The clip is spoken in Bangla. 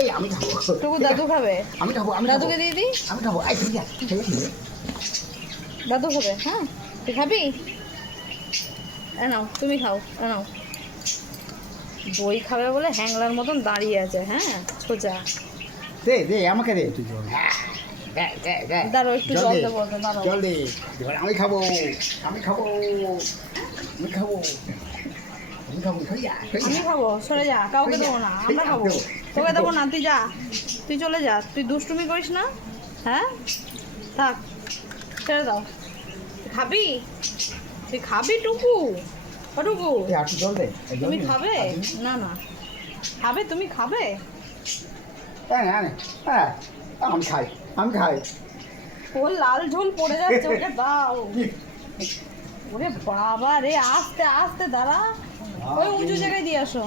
এই আমি খাবো। টুকু দাদু খাবে। আমি খাবো। দাদুকে দিয়ে দিই। আমি খাবো। এই ঠিক আছে। দাদু খাবে। হ্যাঁ, তুই খাবি? নাও, তুমি খাও। নাও, দই খাবে বলে হ্যাংলার মতন দাঁড়িয়ে আছে। হ্যাঁ, সোজা। দে দে আমাকে দে তুই জল। দে দে দে। দাঁড়াও, একটু জল দেবো। দাঁড়াও। জল দে। আমি খাবো। আমি খাবো। আমি খাবো। আমি খাবো। আমি খাবো। সরে যা, কাউকে দেবো না। আমরা খাবো। তোকে দেবো না, তুই যা। তুই চলে যা। তুই দুষ্টুমি করিস না। হ্যাঁ, থাক, ছেড়ে দাও। খাবি? তুই খাবি টুকু? টুকু একটু জল দে। তুমি খাবে? না না, খাবে? তুমি খাবে? হ্যাঁ আমি খাই। আমি খাই। ওর লাল ঝোল পড়ে যাচ্ছে, ওকে দাও। ওরে বাবা রে, আস্তে আস্তে দাঁড়া। ওই উঁচু জায়গায় দিয়ে আসো।